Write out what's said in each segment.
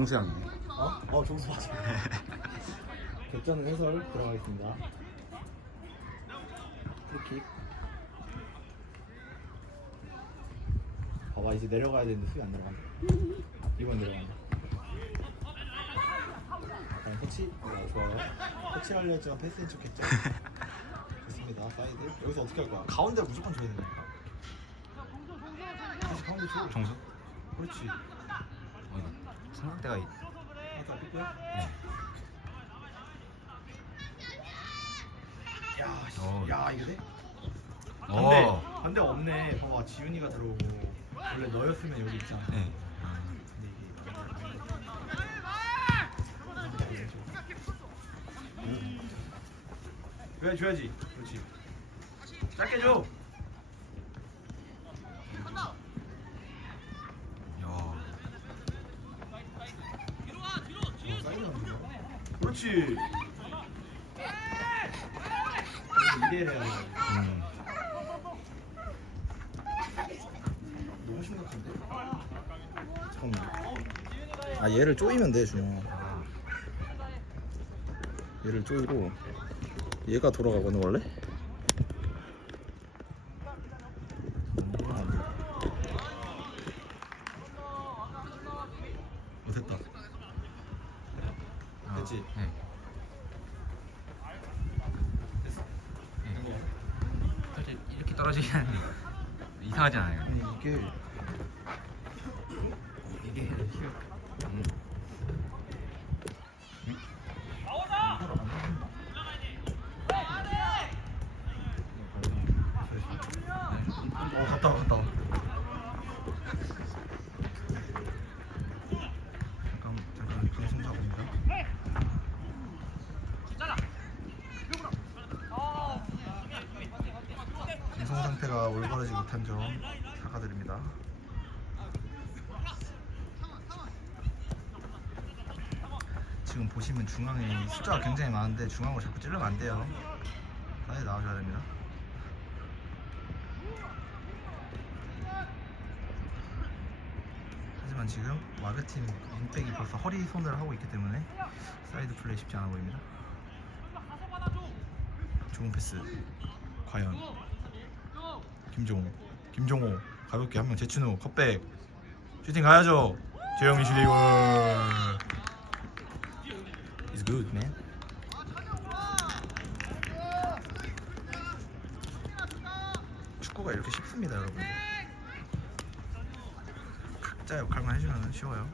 정수영이네. 어? 어 점수 맞아 결전 해설 들어가겠습니다. 프리킥 봐봐 이제 내려가야 되는데 수비 안 내려간다. 이번 내려간다. 다음 터치? 어, 좋아요. 터치 하려 했지만 패스인 척 했죠? 좋습니다. 사이드. 여기서 어떻게 할 거야? 가운데 무조건 줘야 된다니까 다시 가운데 줘. 정수? 그렇지. 어, 생각대가 있... 네. 야, 씨. 어. 야 이거 돼? 반대 어. 반대 없네. 봐봐 지훈이가 들어오고 원래 너였으면 여기 있잖아. 네. 근데 이게 왜 줘야지. 그렇지. 짧게 줘. 야. 어, 그렇지. 이래야. 음. 너무 심각한데? 잠깐만. 아 얘를 조이면 돼 준영. 얘를 조이고 얘가 돌아가거든 원래. 못했다. 아, 됐지? 네. 됐어. 네. 된 거. 사실 이렇게 떨어지긴 하는데 이상하지 않아요? 아니 이게 이게 힐. 음. 어 갔다 와, 갔다. 와. 잠깐 잠깐 방송 잡습니다. 방송 상태가 올바르지 못한 점 사과드립니다. 지금 보시면 중앙에 숫자가 굉장히 많은데 중앙으로 자꾸 찔러면 안 돼요. 사이드 나와줘야 됩니다. 하지만 지금 마그팀 윙백이 벌써 허리 손을 하고 있기 때문에 사이드 플레이 쉽지 않아 보입니다. 좋은 패스. 과연 김종호, 김종호 가볍게 한 명 제친 후 컷백 슈팅 가야죠. 재영이 슈팅 골. It's good, man. 축구가 이렇게 쉽습니다, 여러분. 각자 역할만 해주면 쉬워요.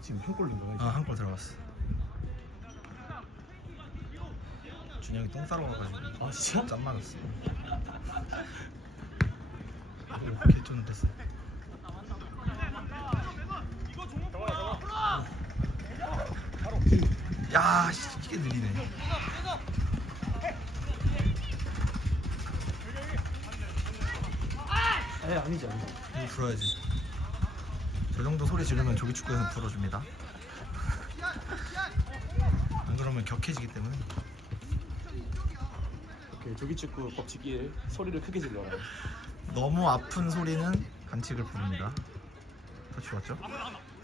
지금 한골 넣은 거야. 아, 한 골 들어갔어. 준영이 똥 싸러 가가지고. 아, 진짜? 짠 맞았어. 개쩌는 패스. 야, 씨, 이게 느리네. 에 아니지 아니지. 이거 불어야지. 저 정도 소리 지르면 조기 축구에서 불어줍니다. 안 그러면 격해지기 때문에. 그 조기축구 법칙 1 소리를 크게 질러라 너무 아픈 소리는 반칙을 부릅니다. 터치 왔죠?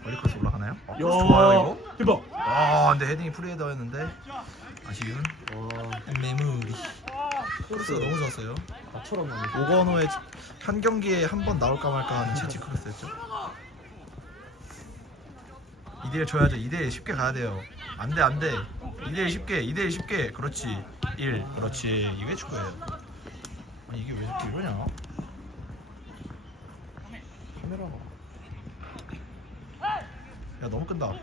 멀리커스 올라가나요? 어, 좋아요 이거. 대박 아 근데 헤딩이 프리헤더였는데 아쉬운 와 메무리 코스가 너무 좋았어요. 나처럼 나네 오건호의 한 경기에 한 번 나올까 말까 하는 채찍 크로스였죠. 2대1 줘야죠. 2대1 쉽게 가야 돼요. 안 돼 안 돼. 2대1 쉽게 2대1 쉽게 그렇지 1 그렇지 이게 축구예요. 아니 이게 왜 이렇게 이러냐? 카메라가 야 너무 끈다. 어?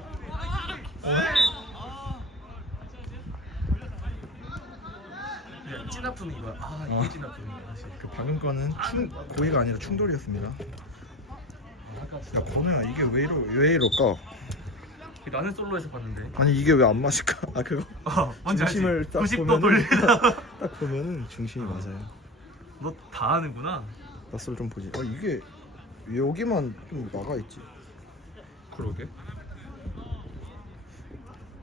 찐아픈 이거 아 어. 이게 찐아픈 거야 사실 그 방금 거는 충 고의가 아니라 충돌이었습니다. 아까 야 건우야 이게 왜 이러 왜 이럴까? 나는 솔로에서 봤는데 아니 이게 왜 안 맞을까? 아 그거 아 중심을 딱 90도 보면은 돌리다 딱 보면은 중심이 맞아요. 너다 하는구나 낯설 좀 보지. 아 이게 여기만 좀 나가 있지. 그러게.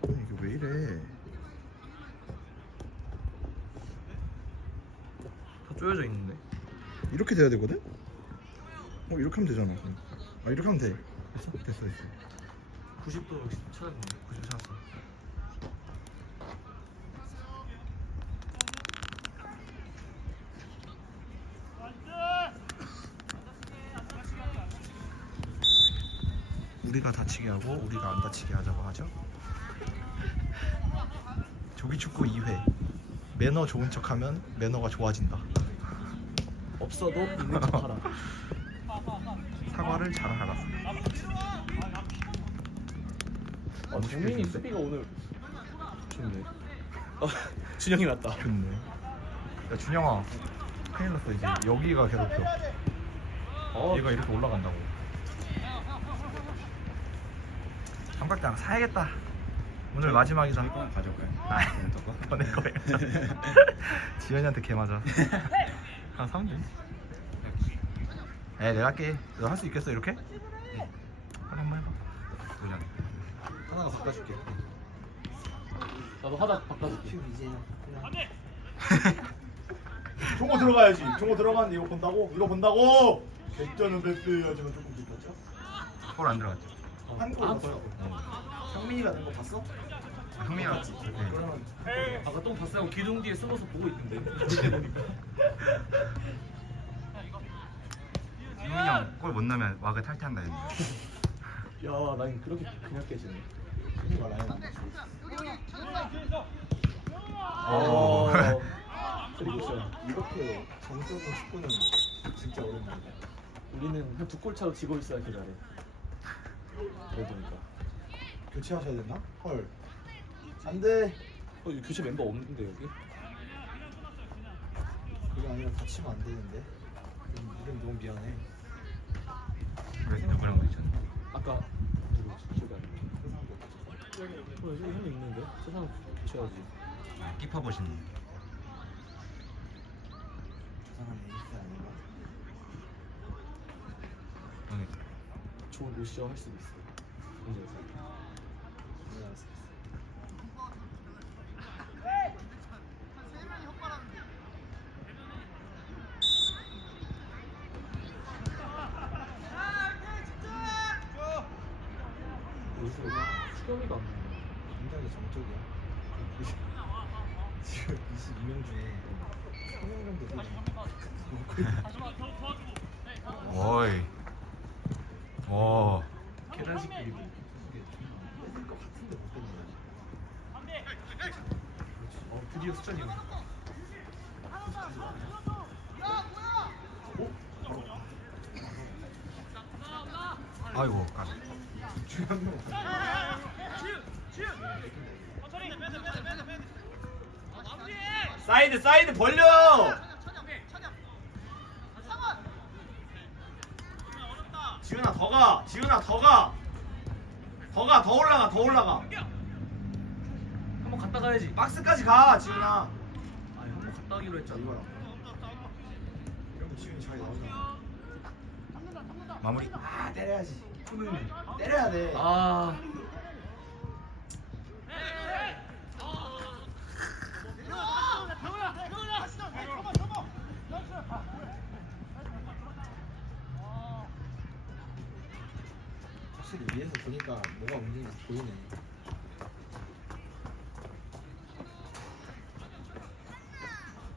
아니, 이게 왜 이래? 다 쪼여져 있는데. 이렇게 돼야 되거든? 어 이렇게 하면 되잖아. 그럼. 아 이렇게 하면 돼. 됐어 됐어. 90도 찾았네. 90 찾았어. 우리가 다치게 하고 우리가 안 다치게 하자고 하죠. 조기 축구 2회. 매너 좋은 척하면 매너가 좋아진다. 없어도 있는 척하라. 사과를 잘하라. 아, 정민이 수비가 오늘 좋네. 어, 준영이 맞다. 좋네. 야 준영아, 큰일 났어 이제 여기가 괴롭혀. 어, 얘가 이렇게 올라간다고. 삼각장 사야겠다. 오늘 마지막이다. 가져올까요? 아, 보낼 거예요. 지현이한테 개 맞아. 하나 사면 돼. 에 내가 할게. 너 할 수 있겠어 이렇게? 네. 한번 해봐. 도전. 하나가 바꿔줄게. 나도 하다 바꿔줄게. 종호 들어가야지. 종호 들어가는데 이거 본다고? 이거 본다고? 개쩌는 베스야지만 조금 비켰죠? 골 안 들어갔죠. 한골 넣었어. 성민이가 낸거 봤어? 흥미가 맞지? 네. 그러면 아까 똥 봤어요. 기둥 뒤에 숨어서 보고 있던데. 그때 보니까. 승민이 형골 못 넣으면 와그 탈퇴한다 했는데. 야, 난 그렇게 그냥 깨지네. 어. 오. 그리고. 이렇게 정적인 축구는 진짜 오랜만이야. 우리는 한 두 골 차로 지고 있어야 잘해. 그러니까. 교체하셔야 됐나? 헐. 안 돼. 어, 이 교체 멤버 없는데 여기? 그게 아니라 다치면 안 되는데. 이름, 이름 너무 미안해. 왜 누구랑 부딪혔나? 아까 누구지? 기억이 어, 여기 한 명 있는데? 세상 교체하지. 키퍼 보신. 저 사람 에이스 아닌가? 좋은 루시오 할 수도 있어. 공부에서. 네, 알았어. 여기서 수경이가 안 보네. 굉장히 정적이야. 지금 22명 중에 3명 정도 되지. 어이. 오. 계단식 그리고. 어, 드디어 수전이 오네. 아이고 까. 중요한 명 사이드 사이드 벌려. 지훈아 더 가. 지훈아 더 가. 더 가. 더 올라가. 더 올라가. 한번 갔다 가야지. 박스까지 가. 지훈아. 아, 한번 갔다 가기로 했잖아. 이거라. 이러면 지훈이 잘 나오잖아. 마무리. 아 때려야지. 때려야 돼. 아, 확실히 위에서 보니까 뭐가 움직이는지 보이네.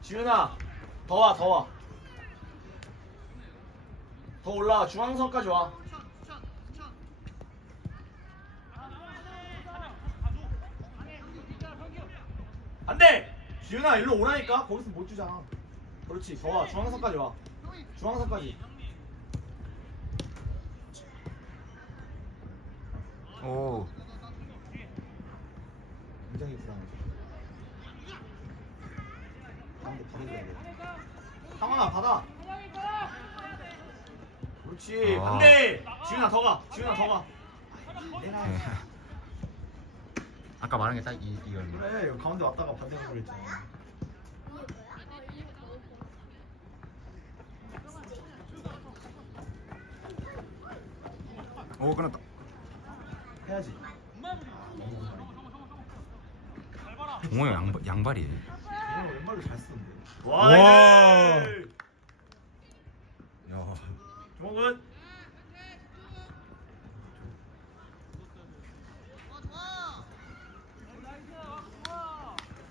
지훈아 더 와. 더 와. 더 올라와. 중앙선까지 와. 안 돼! 지훈아 일로 오라니까 거기서 못 주잖아 그렇지 더 와 중앙선까지 와 중앙선까지 오. 굉장히 불안해. 가운데 받아줘야 돼. 상원아 받아 그렇지 아. 안돼 지훈아 더 가 지훈아 더가 아까 말한 게 딱 이 이거였네. 그래 여기 가운데 왔다가 반대로 그랬잖아. 오 끊었다. 해야지. 동호 형 양발, 양발이에요 이거 왼발로 잘 쓰는데. 와. 야. 종훈!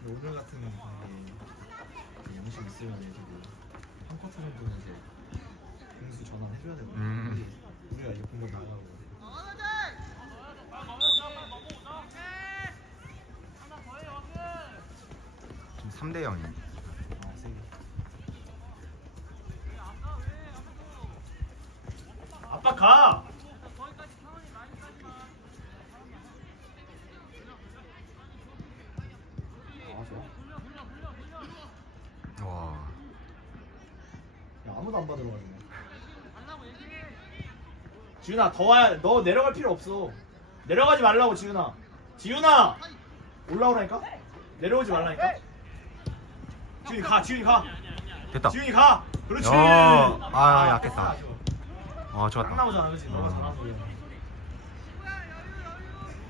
오늘 같은 영식 있으면 지금 한 쿼터 정도는 이제 공수 전환 해줘야 되거든. 음. 우리가 이제 공격 나가고. 지금 3대 0이야. 아, 세게. 아빠 가! 아. 와. 야, 아무도 안 받으러 가네. 지훈아 더 와야 너 내려갈 필요 없어 내려가지 말라고 지훈아 지훈아 올라오라니까 내려오지 말라니까 지훈이 가 지훈이 가 됐다. 지훈이 가 그렇지 야. 아, 약했다. 아 딱 좋았다. 나오잖아 그치 너가 어. 거야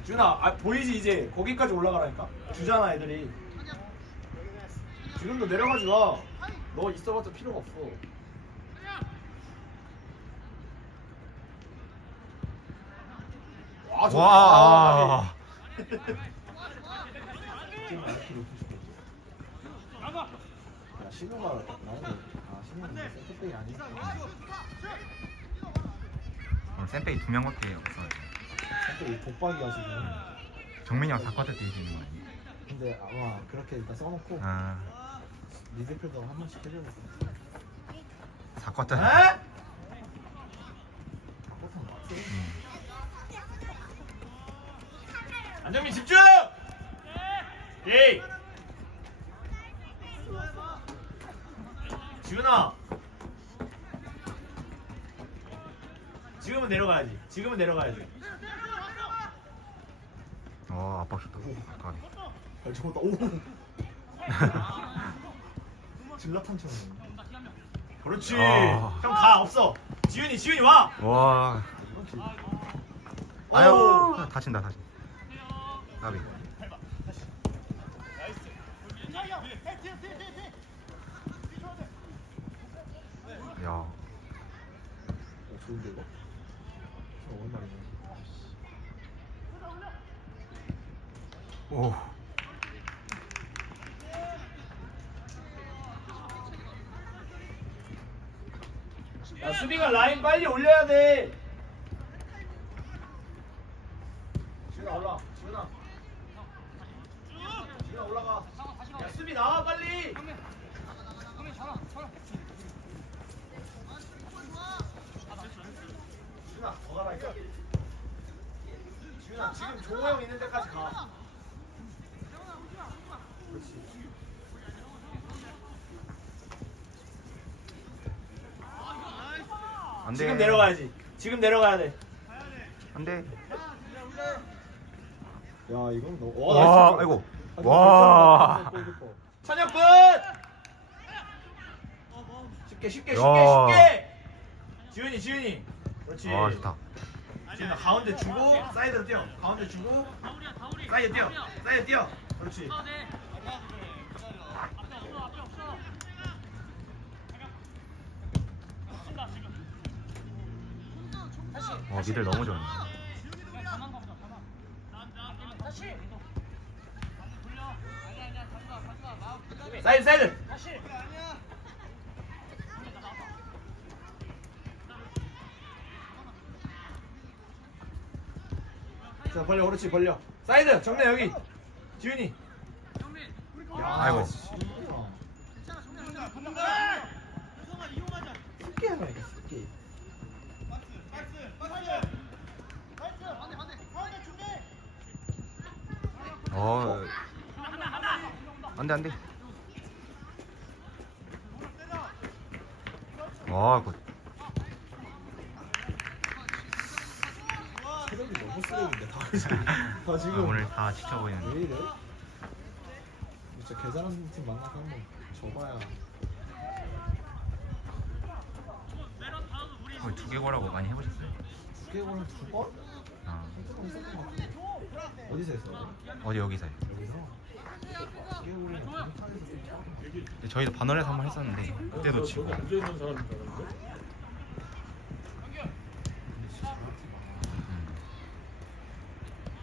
지훈아 아, 보이지 이제 거기까지 올라가라니까 주잖아 애들이 지금도 내려가지 마 너 있어봤자 필요가 없어 와 좋다 와. 지금 수도 있어. 야, 신우가 나오는데, 아, 신우는 세트백이 아니니까. 오늘 샌백이 두 명밖에 없어. 세트백이 독박이야, 지금. 정민이 형 4쿼터 때 해주는 거 아니야? 근데 아마 그렇게 일단 써놓고, 아. 미드필더 한 번씩 해줘야 돼. 4쿼터. 에? 바꿔서 빡세. 음. 안정민 집중! 예이! 지훈아! 지금은 내려가야지. 지금은 내려가야지. 어, 아빠 좋다. 가비. 잘 잡았다. 오! 질라탄처럼. 그렇지. 아. 형 가 없어. 지훈이 지훈이 와. 와. 아유, 다친다, 다친. 가비. 야. 어, 좋은데, 이거? 저 오랜만이네. 오. 야 수비가 라인 빨리 올려야 돼. 지훈아 올라. 지훈아. 지훈아 올라가. 야 수비 나와 빨리. 지훈아 더 가라니까. 지훈아 지금 형 있는 데까지 가. 안 돼. 지금 내려가야지. 지금 내려가야 돼. 안 돼. 야, 이건 너. 어, 와, 나이스. 아이고. 와. 찬혁군! 쉽게 쉽게 쉽게 야. 쉽게 지훈이 지훈이 그렇지 아, 좋다. 지훈아 가운데 주고 사이드로 뛰어 가운데 주고 사이드 뛰어 사이드 뛰어 그렇지 어, 미들 너무 좋네. 사이드 사이드 자 벌려 그렇지 벌려. 사이드 정면 여기. 지훈이. 야, 아이고. 쉽게 하라니까, 쉽게. 어. 안 돼, 안 돼. 와, 굿. 체력이 너무 쓰레기인데, 다 지금. 다 아, 지금. 오늘 다 지쳐 보이는데. 왜 이래? 진짜 개잘하는 팀 만나서 한번 져봐야. 거의 두개 거라고 많이 해보셨어요? 두개골은 두 번? 어. 있었던 것 같아. 어디서 했어? 어디 여기서 해. 여기서? 두개골이는 못하겠어 좀 근데 저희도 반월에서 한 번 했었는데 그때도 치고. 앉아 있는 사람인 줄 알았는데. 음.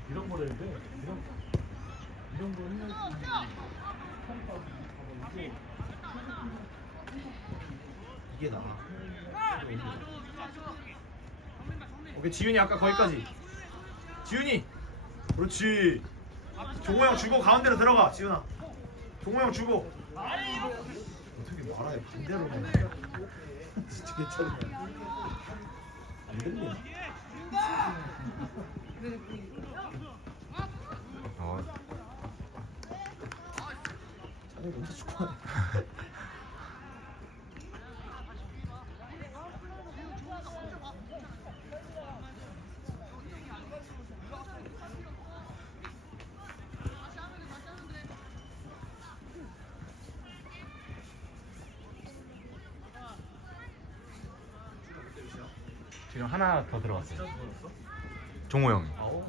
이런 거라는데 이런 이런 거 했는지 이게 나. 오케이 지윤이 아까 거기까지 지윤이 그렇지 종호 형 주고 가운데로 들어가 지윤아 종호 형 주고 어떻게 말아야 반대로만. 진짜 괜찮네. 안 들리네. 어. 자네 혼자 축구하네. 지금 하나 더 들어갔어요. 종호 형이. 아우.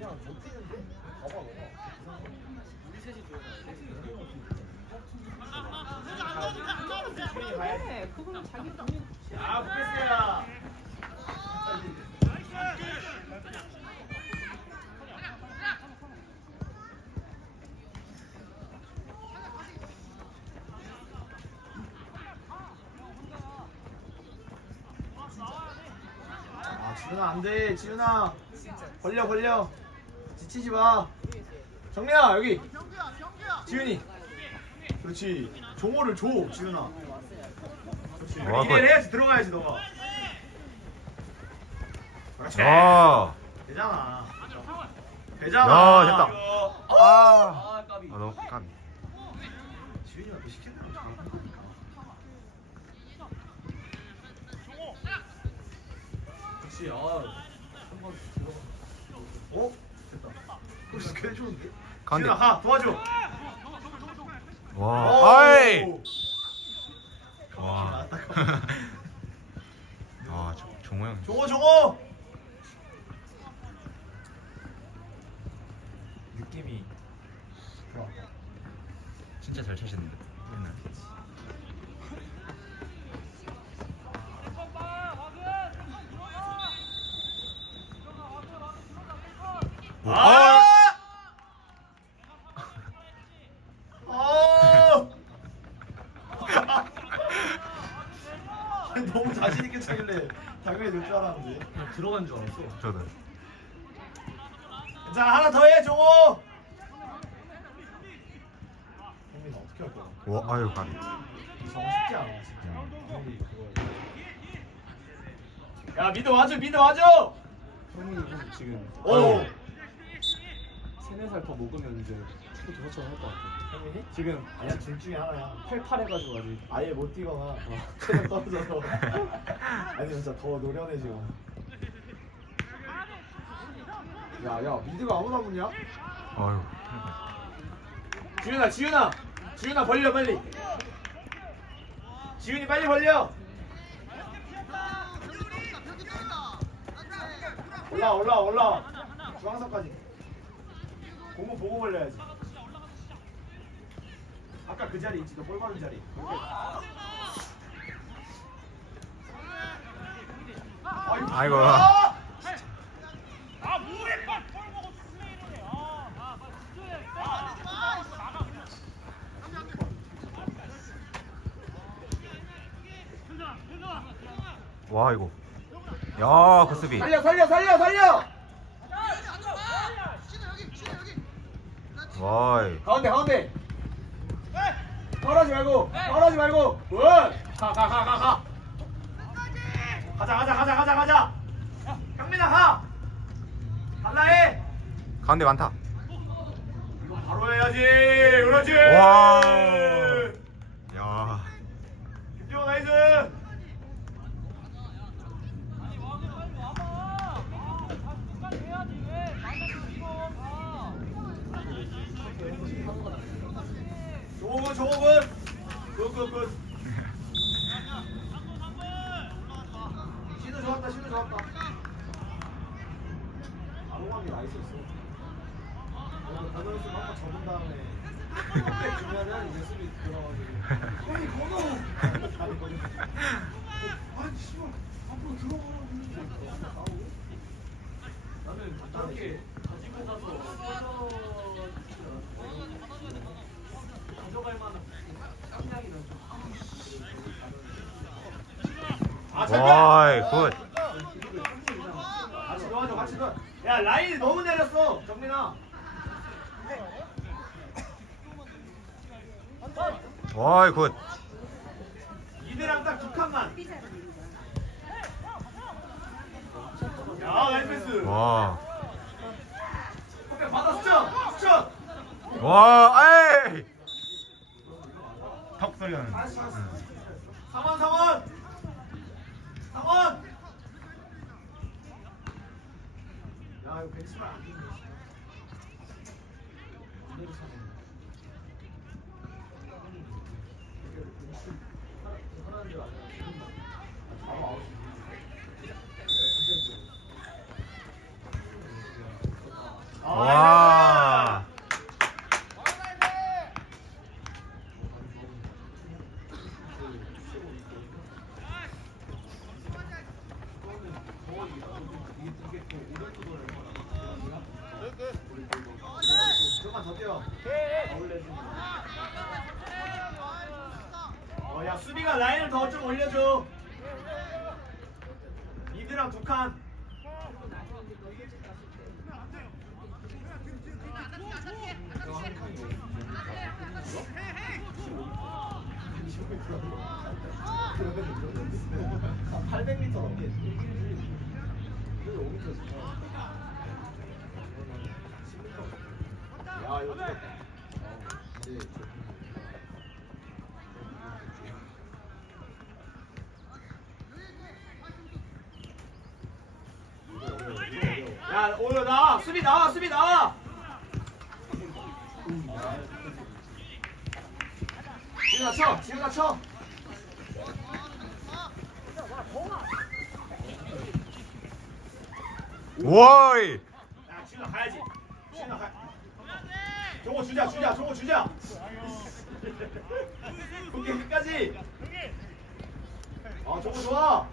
그냥 못 뛰는데? 봐봐 너가. 우리 셋이 그거는 자기 야 부패스야 아 지윤아 안돼. 지윤아. 벌려 벌려 지치지 마. 정민아 여기. 지윤이. 그렇지. 종호를 줘 지윤아. 그렇지. 와, 이래 그거- 해야지 들어가야지 너가. 그렇지. 아. 되잖아. 되잖아. 야, 됐다. 아. 아. 까비. 아 너무 까비. 지윤이가 그 시키는 대로 그렇지 아 한번 들어가. 어? 꽤 좋은데? 가운데. 지윤아 가 도와줘 와. 아이. 오. 와. 아, 저- 종호 형. 종호 종호 느낌이. 진짜 잘 차시는데. 맨날. 아! 아! 너무 자신 있게 차길래 당연히 넣을 줄 알았는데 그냥 들어간 줄 알았어. 저도. 자 하나 더 해 종호 형민 어떻게 할 거야? 와, 아유 까비. 저거 쉽지 않아 진짜. 형이 그거 야 미드 와줘 미드 와줘 형이 지금 오 세네 살 더 먹으면 이제 축구 저처럼 할것 같아. 형민이? 지금 아니야 둘 중에 하나야. 팔팔해가지고 아직. 아예 못 뛰거나 체력 떨어져서 아니면 진짜 더 노련해지고. 야야 미드가 아무나 붙냐? 아유. 지윤아 지윤아 지윤아 벌려 빨리 지윤이 빨리 벌려 올라 올라 올라 중앙선까지 공부 보고 벌려야지 아까 그 자리 있지 너볼 받은 자리 아이고. 아! 와 이거. 야, 그 수비. 살려 살려 살려 살려 와. 이. 가운데 가운데 떨어지 말고 떨어지 말고. 굿가가 가 가 가. 가자 가자 가자 가자 가자. 형민아 가. 갈라 해. 가운데 많다. 이거 바로 해야지. 그렇지. 와. 신호 좋았다 신호 좋았다. 아롱왕이 나있었어. 다녀올수 한번 접은 다음에 백 주면은 이제 수비 들어가지고. 아니 건어 다리 건어 아니 씨발. 앞으로 들어가라고 나오고 나는 간단하게 가지고 가서. 가져갈 만한 와이 굿. 같이 도와줘 같이 도와 야 라인이 너무 내렸어. 정민아. 와이 굿. 이대랑 딱 두 칸만. 야 나이스. 와. 받아 수천 수천 와, 에이! 턱 소리 나는. 상원 상원 상원 야 이거 벤치만 안 뛰는 거 이대로 차는 이게 벤치 하라는. 어, 야 수비가 라인을 더 좀 올려줘. 이드랑 두 칸. 아, 800m 넘게. 그래도 5m 진짜. 야 이거 좋겠다. 어, 이제 저- 야 오늘 나와 수비 나와 수비 나와. 지훈아 쳐 지훈아 쳐. 와이! 야 지훈아 가야지. 지훈아 가. 저거 주자 주자 저거 주자. 오케이 끝까지. 아 저거 좋아.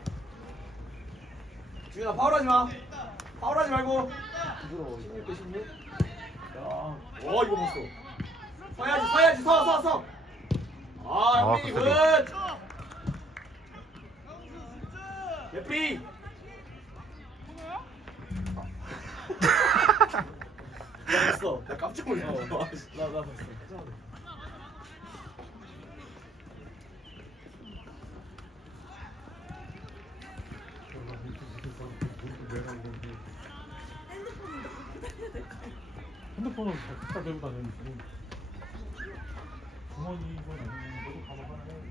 지훈아 파울하지 마. 파울하지 말고. 부드러워. 16 대 16. 야, 와 이거 봤어. 서야지 서야지 서서 서. 아 아, 형민이 그 굿. 예삐. 봤어. 나 깜짝 놀랐어. 나 나 봤어. 핸드폰은 갖다 들고 다니는데 주머니건 아니면 너도 가방 하나 해.